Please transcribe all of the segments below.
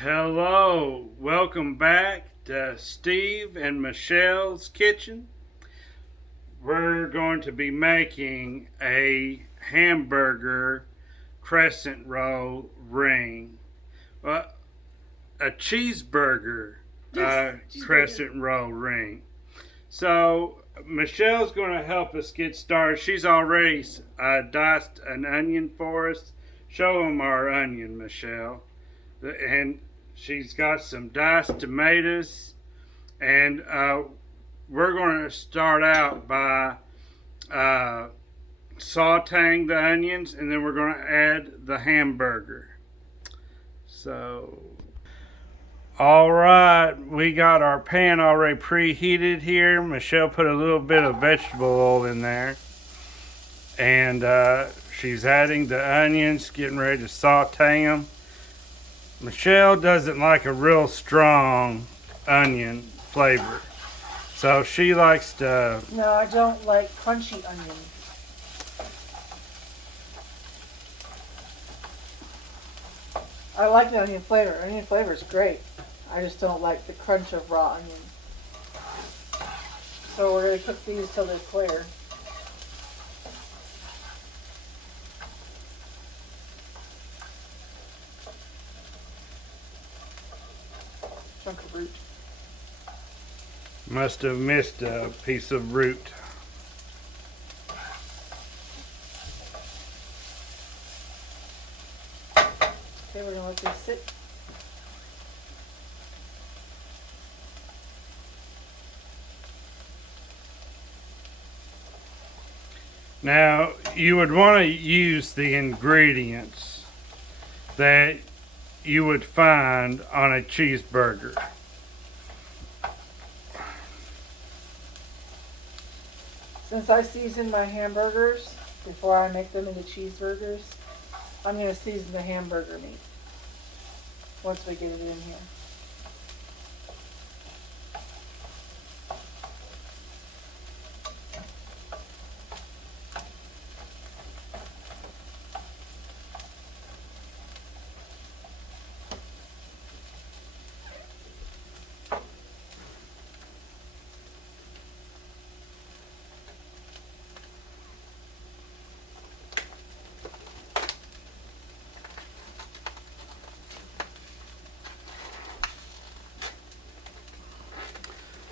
Hello, welcome back to Steve and Michelle's kitchen. We're going to be making a hamburger crescent roll ring. Well, a cheeseburger crescent roll ring. So, Michelle's going to help us get started. She's already diced an onion for us. Show them our onion, Michelle. And she's got some diced tomatoes, and we're going to start out by sauteing the onions, and then we're going to add the hamburger. So, all right, we got our pan already preheated here. Michelle put a little bit of vegetable oil in there, and she's adding the onions, getting ready to saute them. Michelle doesn't like a real strong onion flavor, so she likes to. No, I don't like crunchy onion. I like the onion flavor. Onion flavor is great. I just don't like the crunch of raw onion. So we're going to cook these till they're clear. Chunk of root. Must have missed a piece of root. Okay, we're going to let these sit. Now, you would want to use the ingredients that you would find on a cheeseburger. Since I season my hamburgers before I make them into cheeseburgers, I'm going to season the hamburger meat once we get it in here.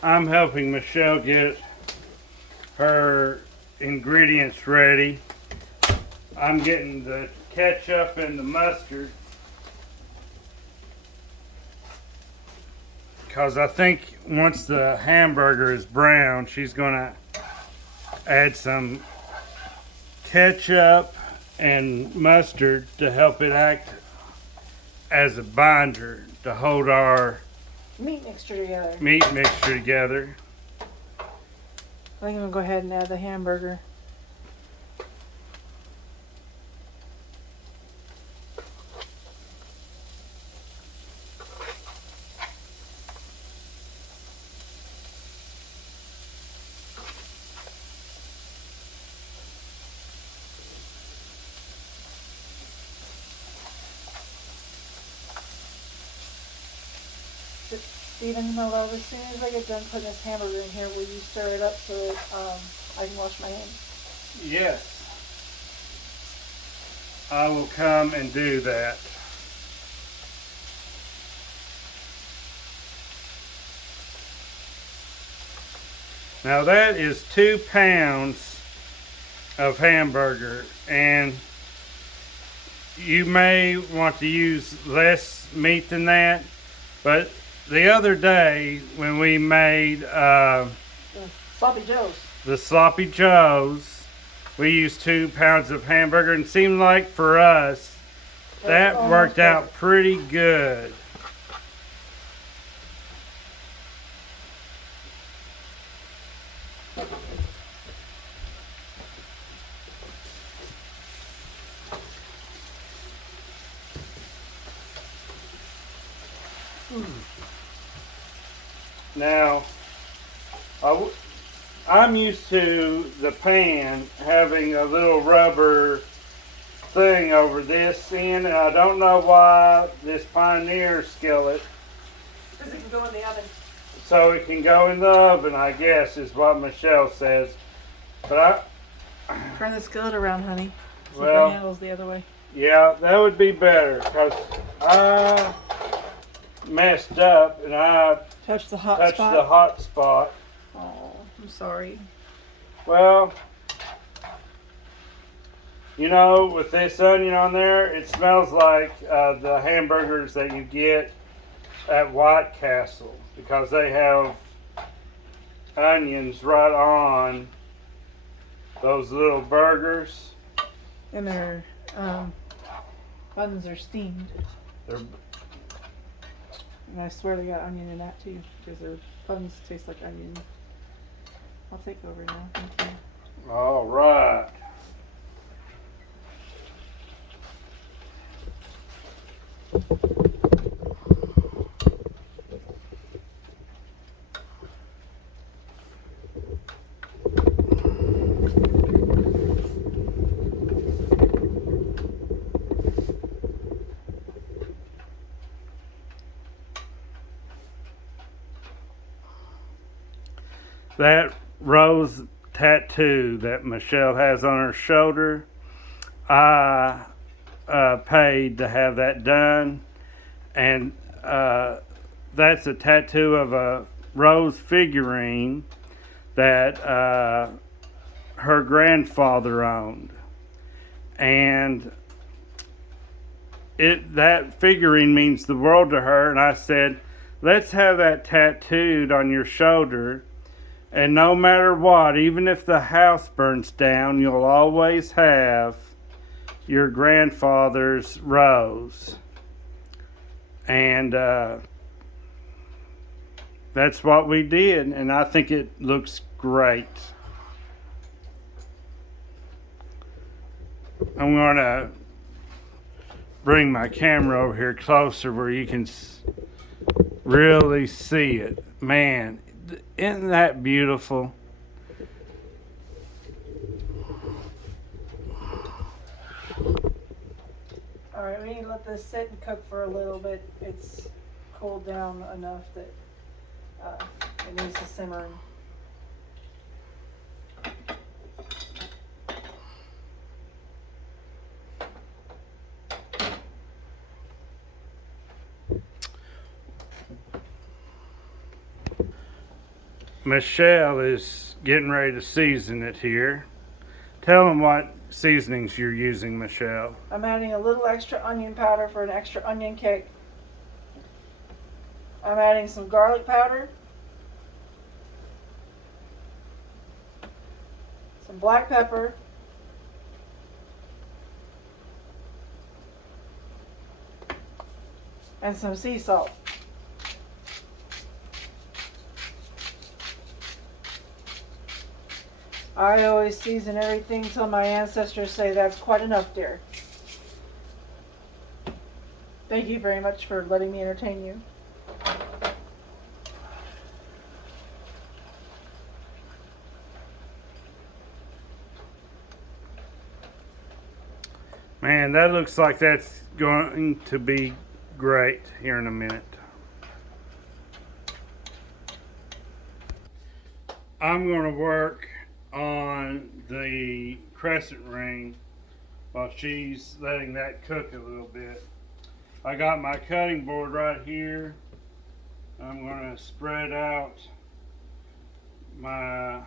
I'm helping Michelle get her ingredients ready. I'm getting the ketchup and the mustard, because I think once the hamburger is brown, she's going to add some ketchup and mustard to help it act as a binder to hold our Meat mixture together. meat mixture together. I think I'm going to go ahead and add the hamburger. Steven, my love, as soon as I get done putting this hamburger in here, will you stir it up so that I can wash my hands? Yes, I will come and do that. Now that is 2 pounds of hamburger, and you may want to use less meat than that, but the other day when we made Sloppy Joes. the Sloppy Joes, we used 2 pounds of hamburger, and it seemed like for us that worked out pretty good. Now, I'm used to the pan having a little rubber thing over this end, and I don't know why this Pioneer skillet. Because it can go in the oven. So it can go in the oven, I guess, is what Michelle says. But Turn the skillet around, honey. So well, the handle's the other way. yeah, that would be better, because I messed up and I Touch the hot touched spot. the hot spot. Oh, I'm sorry. Well, you know, with this onion on there, it smells like the hamburgers that you get at White Castle, because they have onions right on those little burgers. And their buns are steamed. They're, And I swear they got onion in that too, because their buns taste like onion. I'll take over now. Thank you. all right. That rose tattoo that Michelle has on her shoulder, I paid to have that done, and that's a tattoo of a rose figurine that her grandfather owned, and that figurine means the world to her. And I said, let's have that tattooed on your shoulder. And no matter what, even if the house burns down, you'll always have your grandfather's rose. And that's what we did. And I think it looks great. I'm going to bring my camera over here closer where you can really see it. Man, isn't that beautiful? Alright, we need to let this sit and cook for a little bit. It's cooled down enough that it needs to simmer. Michelle is getting ready to season it here. Tell them what seasonings you're using, Michelle. I'm adding a little extra onion powder for an extra onion kick. I'm adding some garlic powder, some black pepper, and some sea salt. I always season everything till my ancestors say that's quite enough, dear. Thank you very much for letting me entertain you. Man, that looks like that's going to be great here in a minute. I'm going to work on the crescent ring while she's letting that cook a little bit. I got my cutting board right here. I'm going to spread out my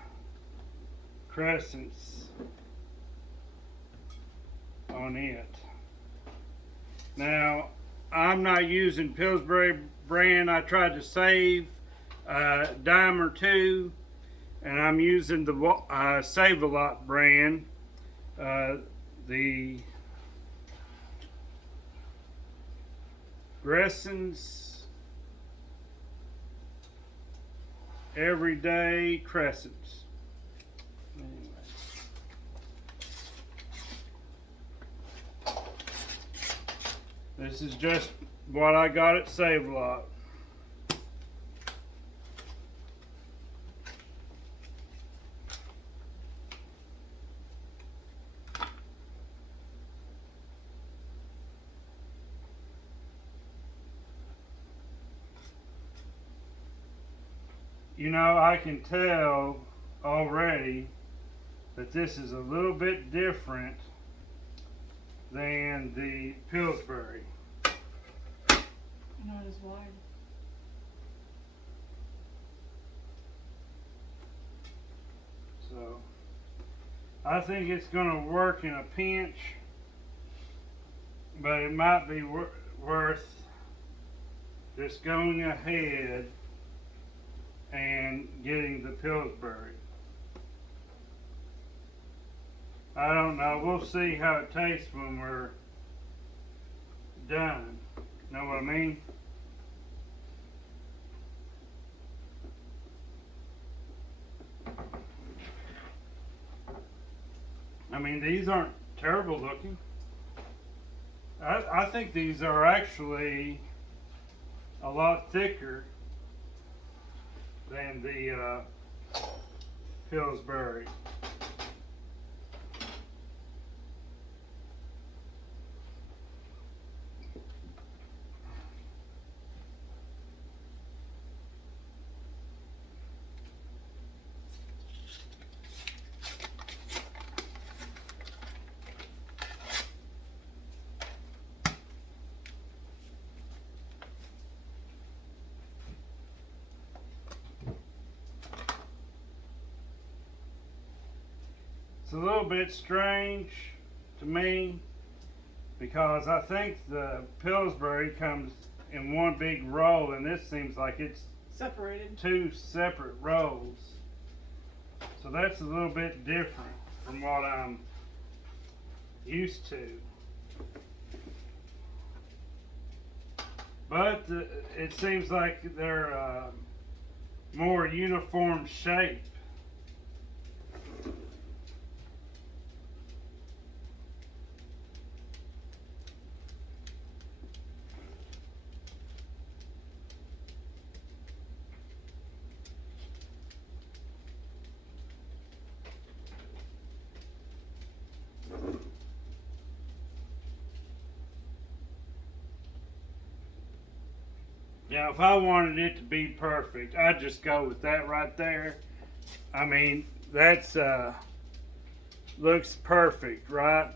crescents on it. Now, I'm not using Pillsbury brand. I tried to save a dime or two, and I'm using the Save-A-Lot brand. The Crescent's Everyday Crescents. Anyway. This is just what I got at Save-A-Lot. You know, I can tell already that this is a little bit different than the Pillsbury. Not as wide. So I think it's going to work in a pinch, but it might be worth just going ahead and getting the Pillsbury. I don't know. We'll see how it tastes when we're done. Know what I mean? I mean, these aren't terrible looking. I think these are actually a lot thicker than the Pillsbury. It's a little bit strange to me because I think the Pillsbury comes in one big roll, and this seems like it's Separated. two separate rolls. So that's a little bit different from what I'm used to. But it seems like they're more uniform shape. Now, if I wanted it to be perfect, I'd just go with that right there. I mean, that's looks perfect, right?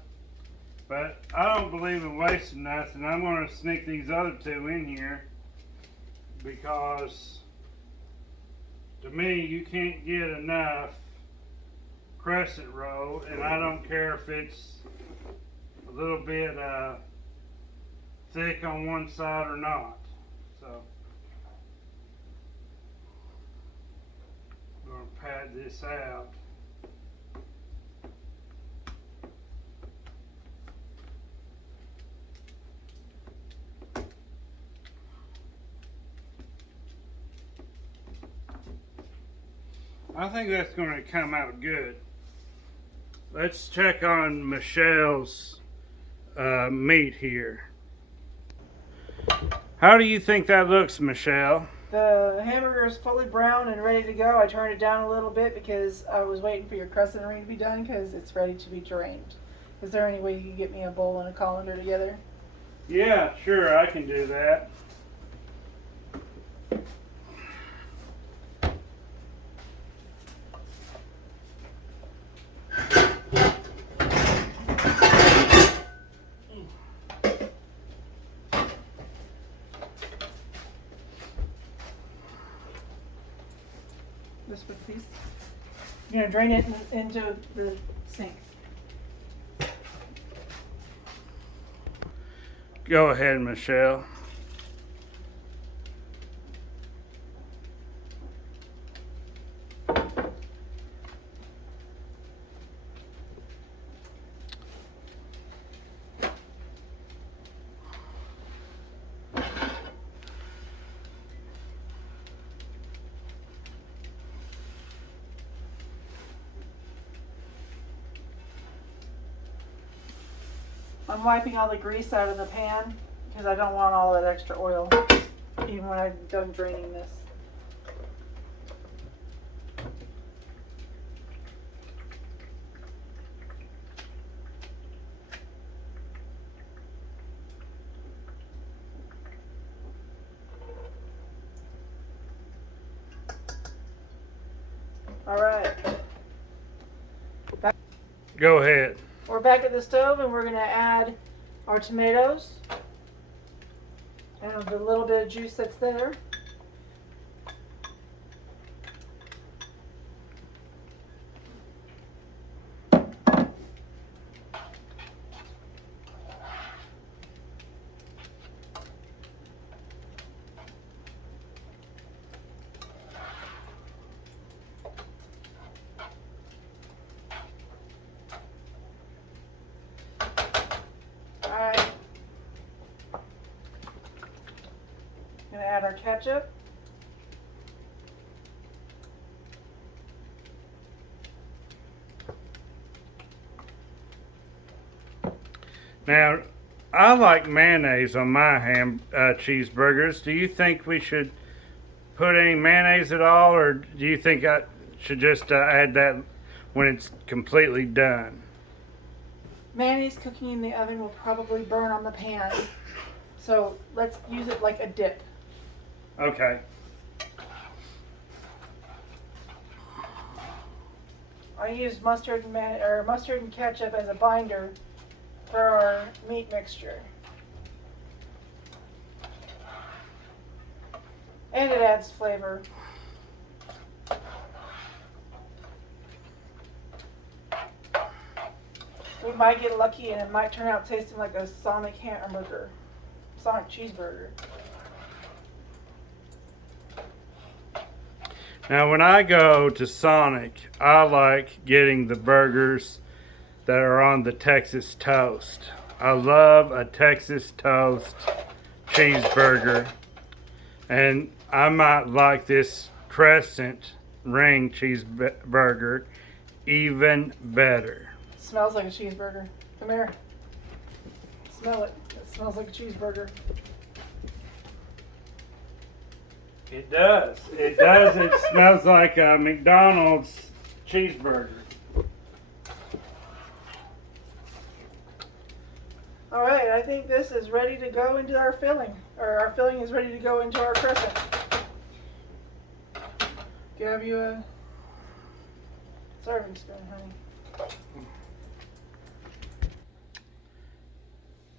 But I don't believe in wasting nothing. I'm going to sneak these other two in here because, to me, you can't get enough crescent roll, and I don't care if it's a little bit thick on one side or not. So I'm going to pad this out. I think that's going to come out good. Let's check on Michelle's meat here. How do you think that looks, Michelle? The hamburger is fully brown and ready to go. I turned it down a little bit because I was waiting for your crescent ring to be done because it's ready to be drained. Is there any way you can get me a bowl and a colander together? Yeah, sure, I can do that. Just with these. You're gonna drain it into the sink. Go ahead, Michelle. I'm wiping all the grease out of the pan because I don't want all that extra oil, even when I'm done draining this. All right. Go ahead. We're back at the stove and we're gonna add our tomatoes and the little bit of juice that's there. Alright. Gonna add our ketchup. Now, I like mayonnaise on my cheeseburgers. Do you think we should put any mayonnaise at all, or do you think I should just add that when it's completely done? Mayonnaise cooking in the oven will probably burn on the pan. So let's use it like a dip. Okay. I used mustard and ketchup as a binder for our meat mixture. And it adds flavor. We might get lucky and it might turn out tasting like a Sonic hamburger. Sonic cheeseburger. Now, when I go to Sonic, I like getting the burgers that are on the Texas toast. I love a Texas toast cheeseburger. And I might like this Crescent ring cheeseburger even better. It smells like a cheeseburger. Come here. Smell it. It smells like a cheeseburger. It does. It does. It smells like a McDonald's cheeseburger. Alright, I think this is ready to go into our filling. Or our filling is ready to go into our crescent. Grab you a serving spoon, honey.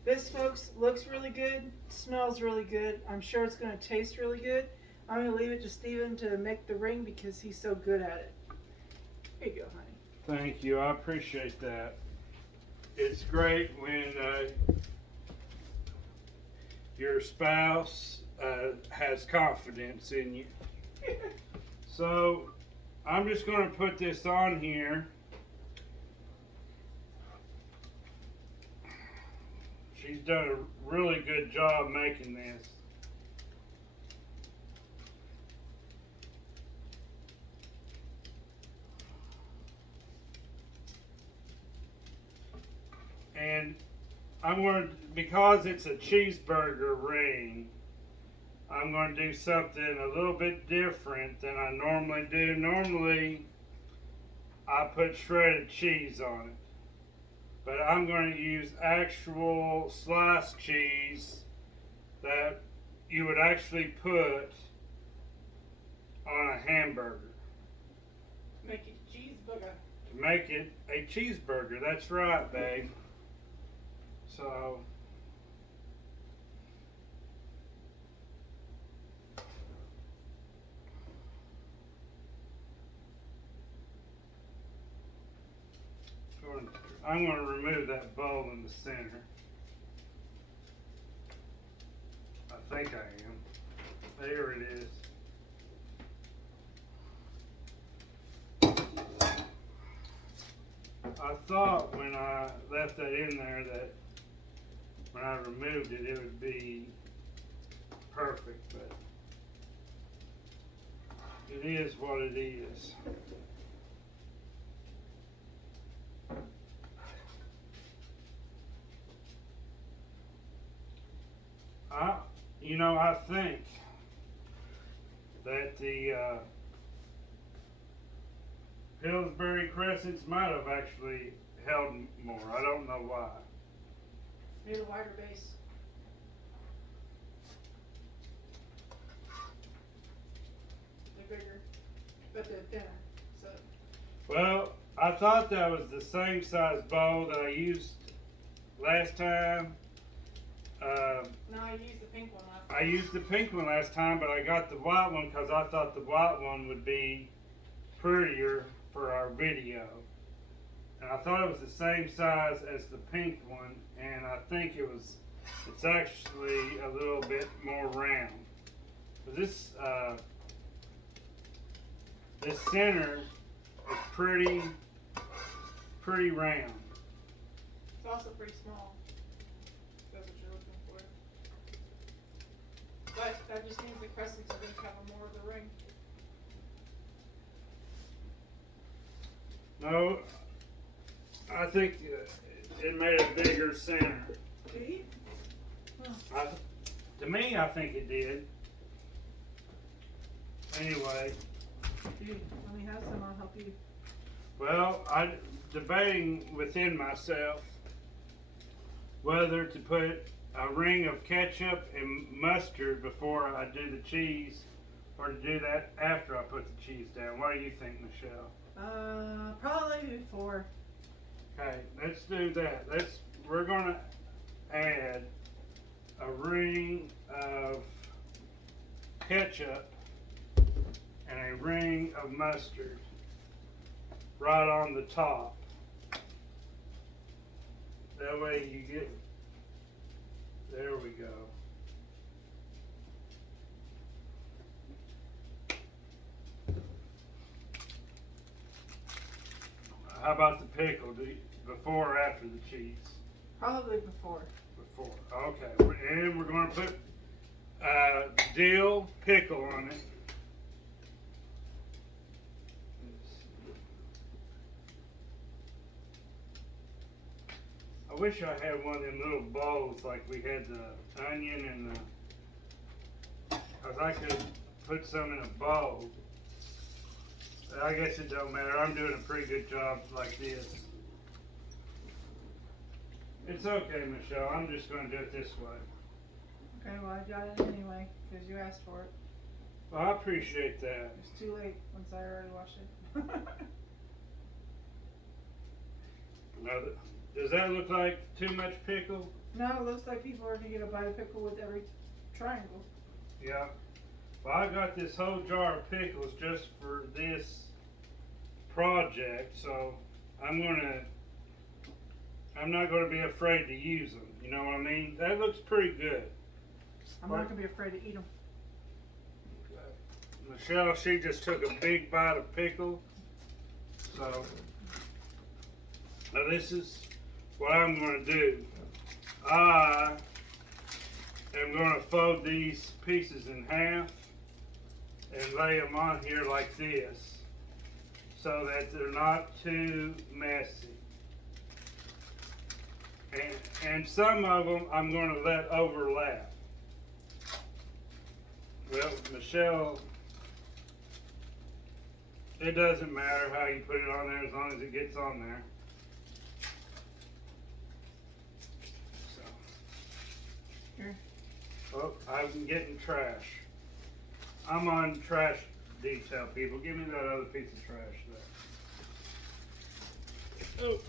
This, folks, looks really good, smells really good. I'm sure it's going to taste really good. I'm going to leave it to Steven to make the ring because he's so good at it. Here you go, honey. Thank you. I appreciate that. It's great when your spouse has confidence in you. So I'm just going to put this on here. She's done a really good job making this. And I'm going to, because it's a cheeseburger ring, I'm going to do something a little bit different than I normally do. Normally, I put shredded cheese on it. But I'm going to use actual sliced cheese that you would actually put on a hamburger. Make it cheeseburger. To make it a cheeseburger. That's right, babe. So, I'm going to remove that bowl in the center. I think I am. There it is. I thought when I left that in there that when I removed it, it would be perfect, but it is what it is. I think that the Pillsbury Crescents might have actually held more. I don't know why. Need a wider base. They're bigger, but they're thinner. So Well, I thought that was the same size bowl that I used last time. No, I used the pink one last time. I used the pink one last time, but I got the white one because I thought the white one would be prettier for our video. And I thought it was the same size as the pink one, and I think it's actually a little bit more round. But this center is pretty round. It's also pretty small. That's what you're looking for. But that just means the crescents are going to cover more of the ring. No, I think it made a bigger center. Did he? To me, I think it did. Anyway, Dude, let me have some. I'll help you. well, I'm debating within myself whether to put a ring of ketchup and mustard before I do the cheese, or to do that after I put the cheese down. What do you think, Michelle? Probably before. Okay, let's do that. We're gonna add a ring of ketchup and a ring of mustard right on the top. That way you get, there we go. How about the pickle? Before or after the cheese? Probably before. Before. Okay. And we're going to put dill pickle on it. I wish I had one of them little bowls like we had the onion and because I could put some in a bowl. I guess it don't matter. I'm doing a pretty good job like this. It's okay, Michelle. I'm just going to do it this way. Okay, well, I got it anyway, because you asked for it. Well, I appreciate that. It's too late once I already washed it. Now, does that look like too much pickle? No, it looks like people are going to get a bite of pickle with every triangle. Yeah. Well, I got this whole jar of pickles just for this project, so I'm not going to be afraid to use them. You know what I mean? That looks pretty good. I'm not going to be afraid to eat them. Michelle, she just took a big bite of pickle. So, now this is what I'm going to do. I am going to fold these pieces in half and lay them on here like this so that they're not too messy. And some of them I'm going to let overlap. Well, Michelle, it doesn't matter how you put it on there as long as it gets on there. So. Here. Oh, I'm getting trash. I'm on trash detail, people. Give me that other piece of trash there. Oh.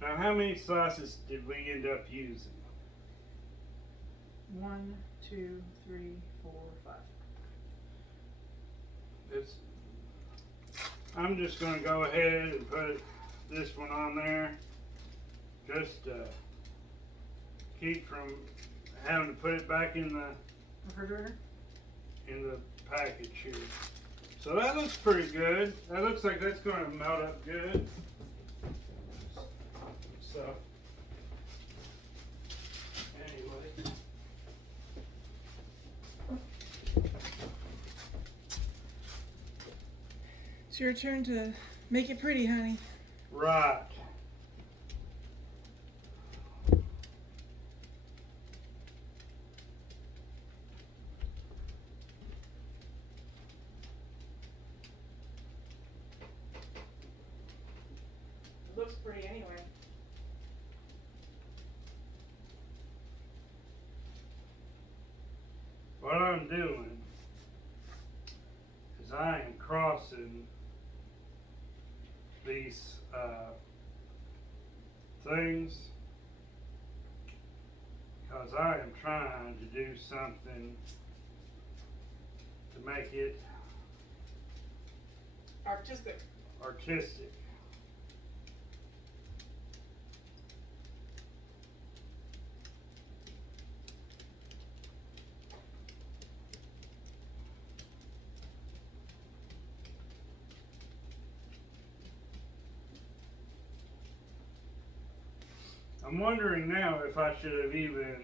Now, how many slices did we end up using? 1, 2, 3, 4, 5. I'm just going to go ahead and put this one on there. Just keep from having to put it back in the Refrigerator? in the package here. So that looks pretty good. That looks like that's going to melt up good. So anyway. It's your turn to make it pretty, honey. Right. pretty anyway. What I'm doing is I am crossing these things because I am trying to do something to make it artistic. I'm wondering now if I should have even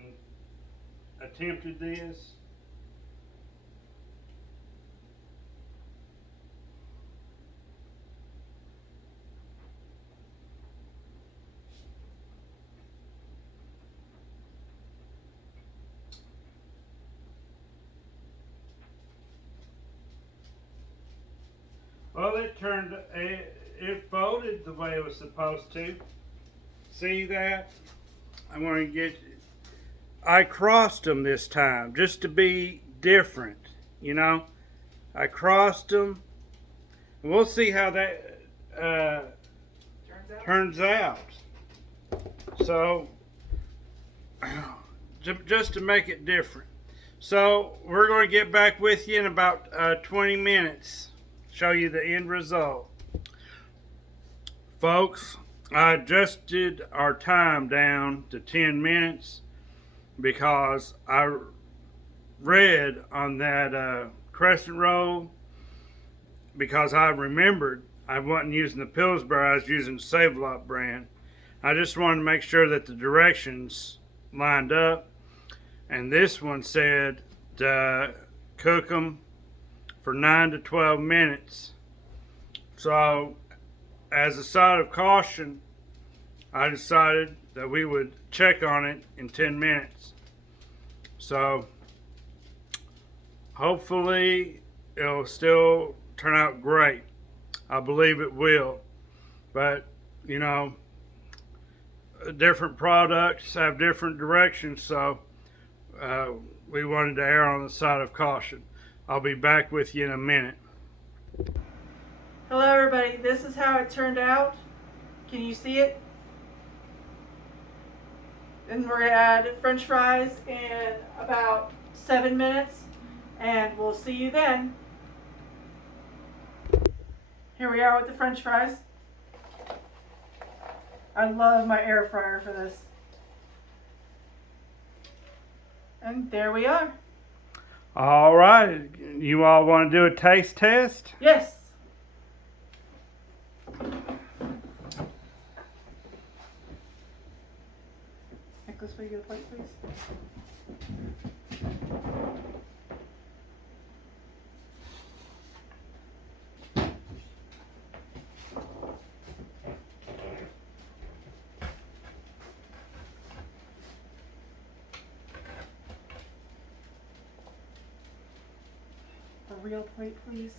attempted this. Well, it folded the way it was supposed to. See that? I'm going to get, I crossed them this time just to be different, you know. I crossed them. And we'll see how that turns out. So, just to make it different. So, we're going to get back with you in about 20 minutes. Show you the end result. Folks, I adjusted our time down to 10 minutes because I read on that Crescent roll, because I remembered I wasn't using the Pillsbury, I was using the Save-A-Lot brand. I just wanted to make sure that the directions lined up, and this one said to cook them for 9 to 12 minutes. So, as a side of caution, I decided that we would check on it in 10 minutes. So, hopefully, it'll still turn out great. I believe it will. But, you know, different products have different directions, so we wanted to err on the side of caution. I'll be back with you in a minute. Hello everybody, this is how it turned out. Can you see it? And we're gonna add French fries in about 7 minutes, and we'll see you then. Here we are with the French fries. I love my air fryer for this. And there we are. All right, you all want to do a taste test? Yes. Nicholas, will you get a plate, please? A real plate, please.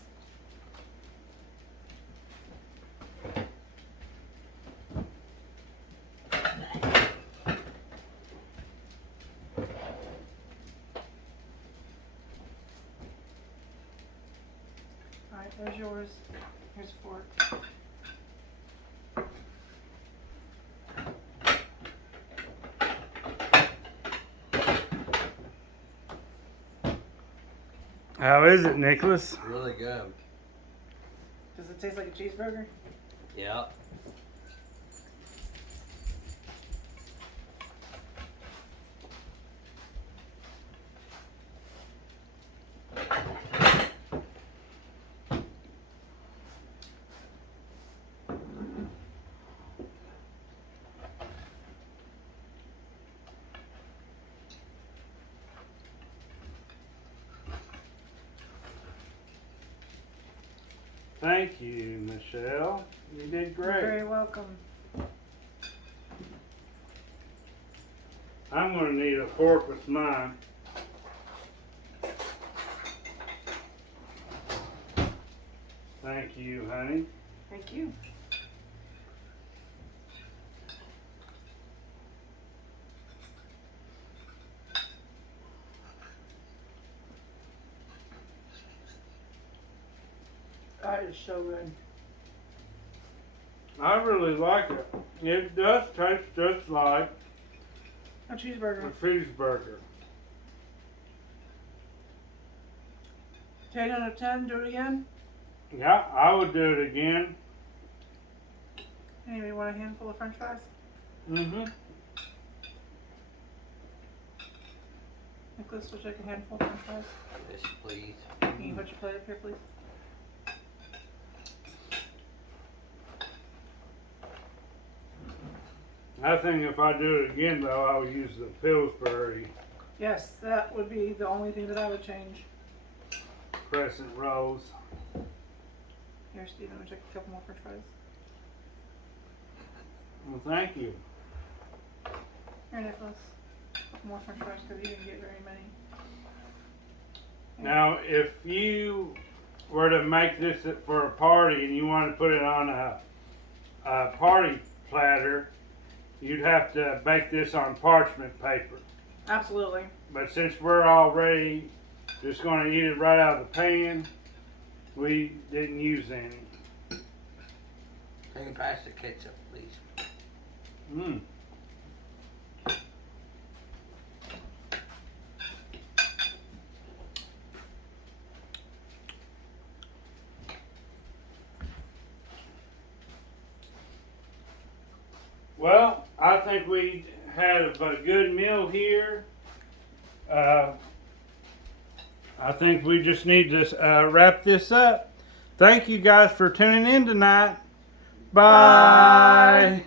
Alright, there's yours. Here's a fork. How is it, Nicholas? Really good. Does it taste like a cheeseburger? Yeah. Thank you, Michelle. You did great. You're very welcome. I'm going to need a fork with mine. Thank you, honey. Thank you. That is so good. I really like it. It does taste just like A cheeseburger. a cheeseburger. 10 out of 10. Do it again. Yeah, I would do it again. Anybody want a handful of French fries? Mm-hmm. Nicholas, would you like a handful of French fries? Yes, please. Can you put your plate up here, please? I think if I do it again, though, I would use the Pillsbury Yes, that would be the only thing that I would change. Crescent rolls. Here, Steven, would you like a couple more French fries? Well, thank you. Here, Nicholas. A couple more French fries because you didn't get very many. Now, if you were to make this for a party and you wanted to put it on a party platter, you'd have to bake this on parchment paper. Absolutely. But since we're already just going to eat it right out of the pan, we didn't use any. Can you pass the ketchup, please? Mmm. Well, I think we had a good meal here. I think we just need to wrap this up. Thank you guys for tuning in tonight. Bye. Bye.